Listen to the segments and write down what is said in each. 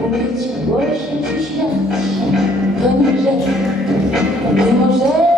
Больше, больше, чуть-чуть, то не жаль, не может.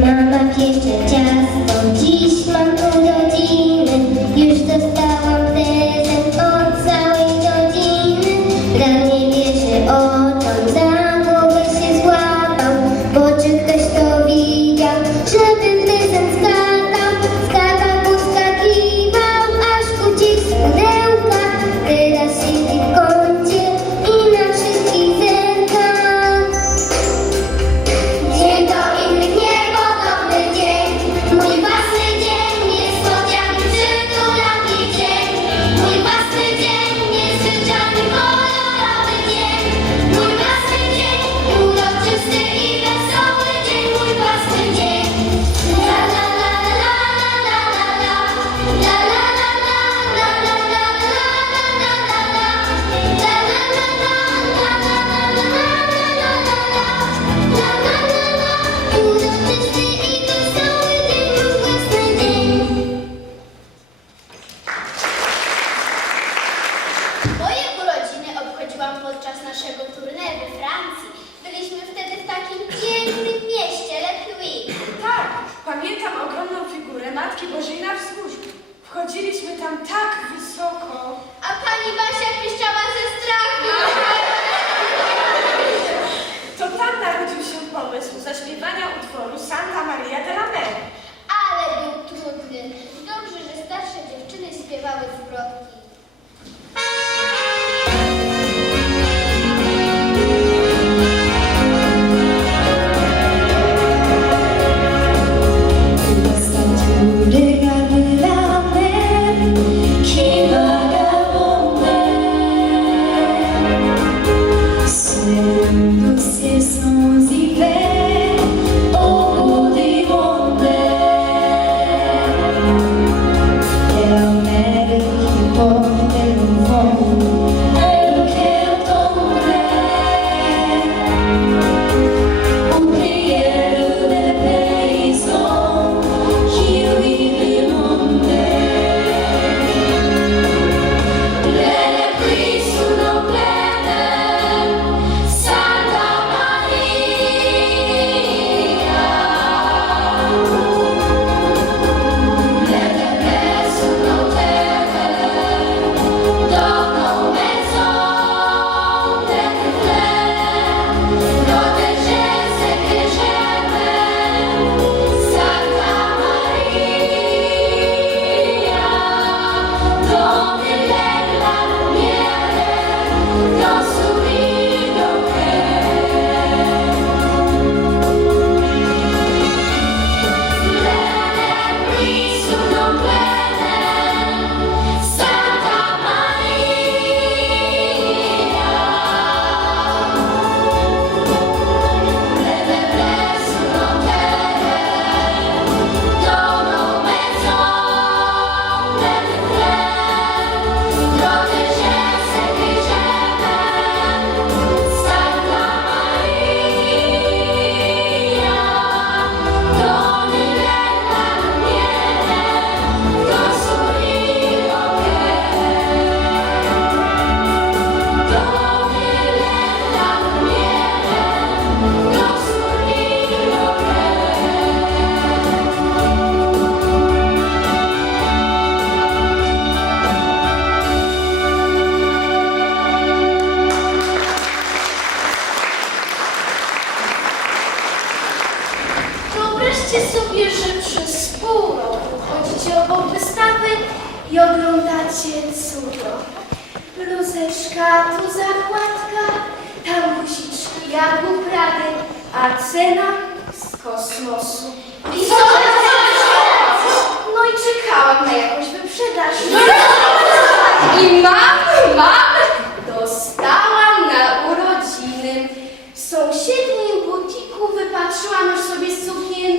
Mama piecze ciasto, dziś mam urodziny, już dostałam. tylnym butiku wypatrzyłam już sobie suknię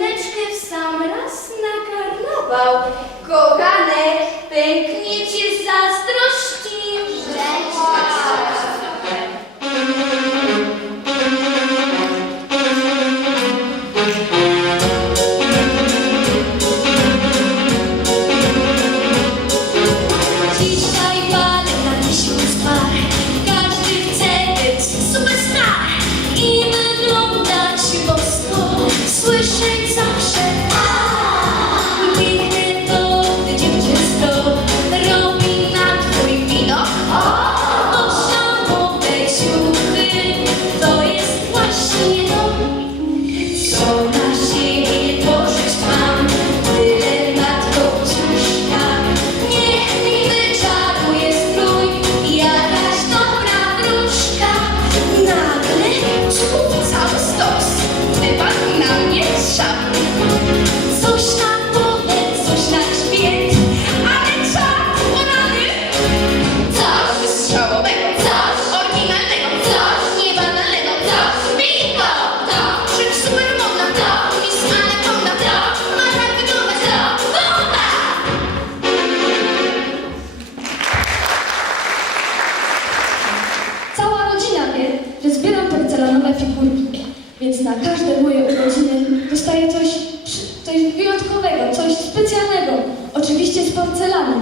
figurki. Więc na każde moje urodziny dostaję coś, coś wyjątkowego, coś specjalnego. Oczywiście z porcelany.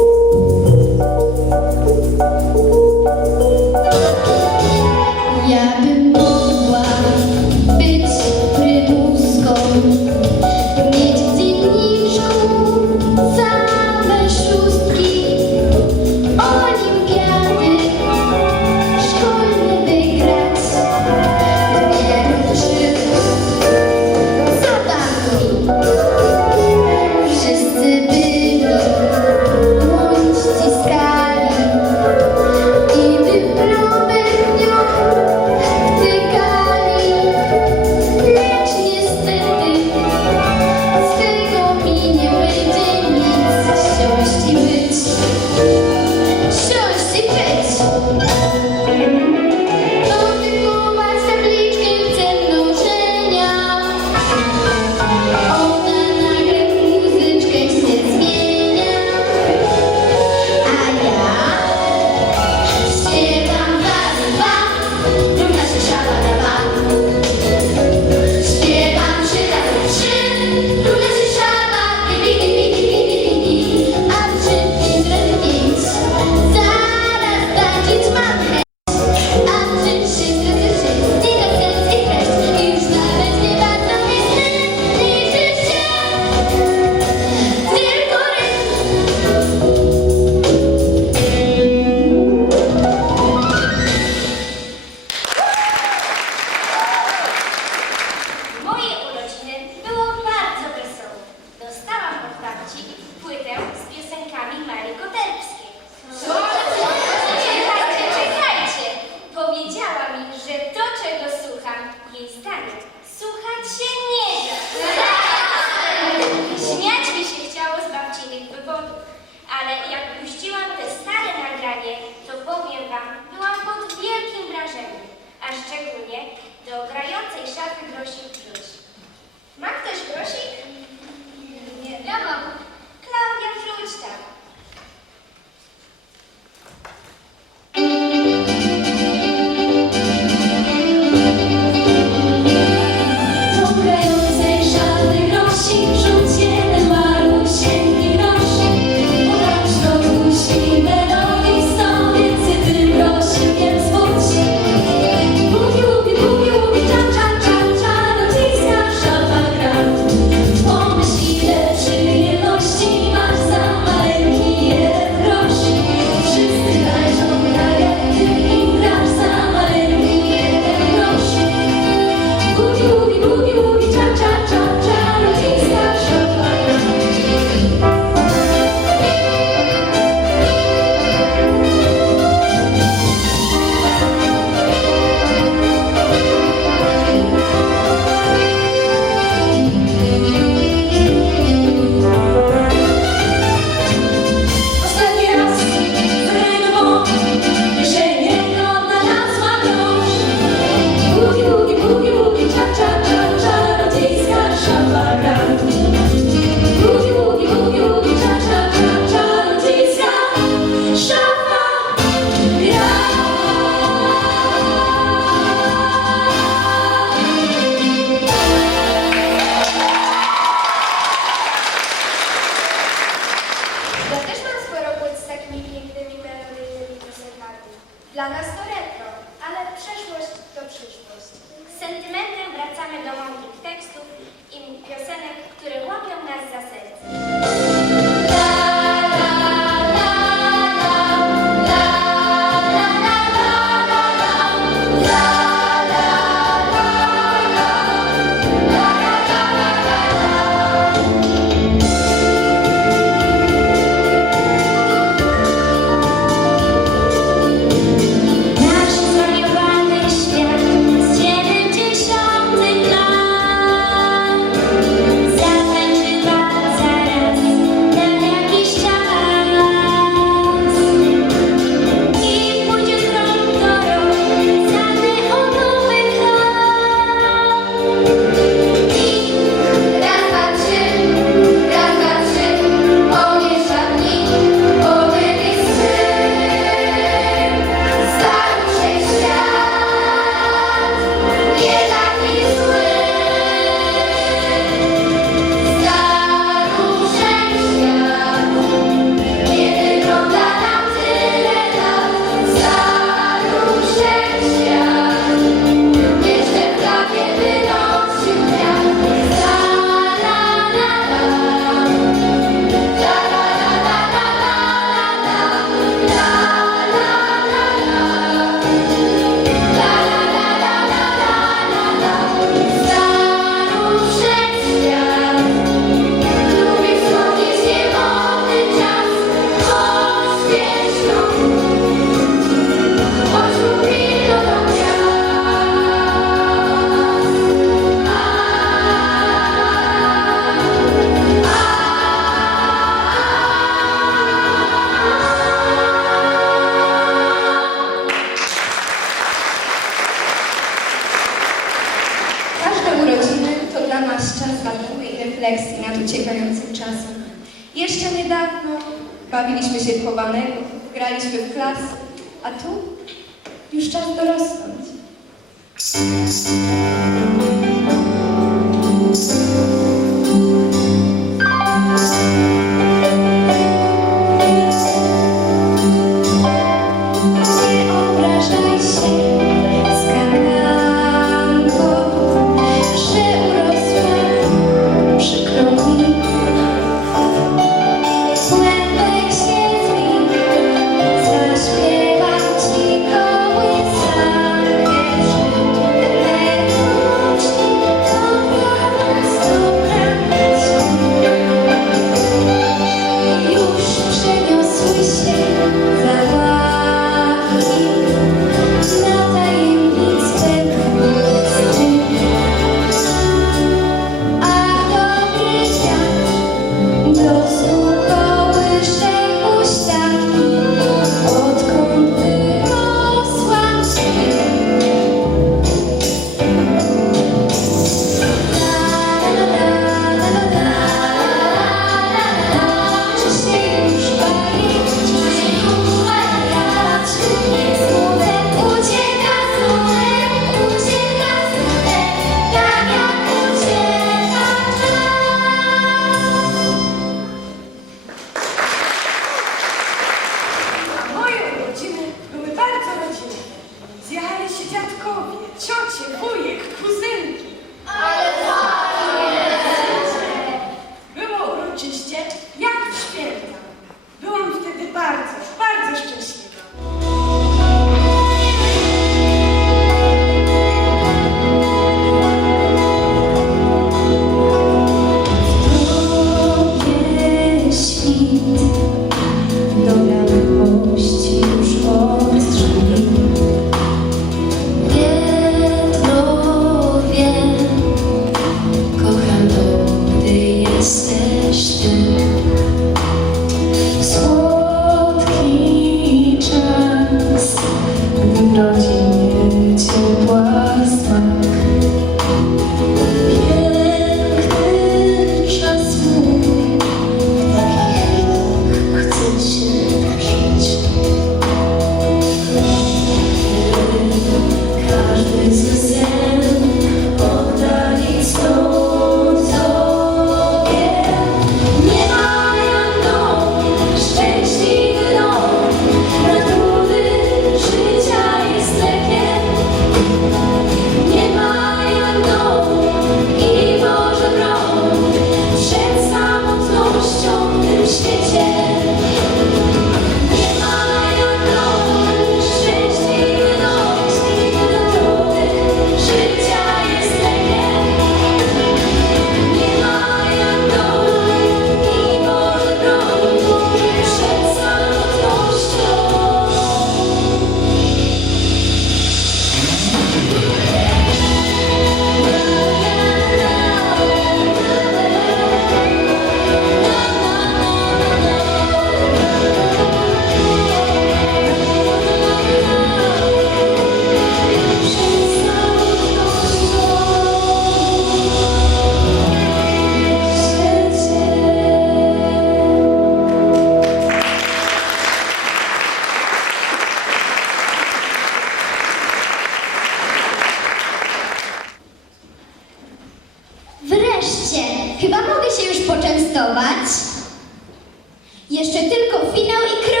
Jeszcze tylko finał i kroimy.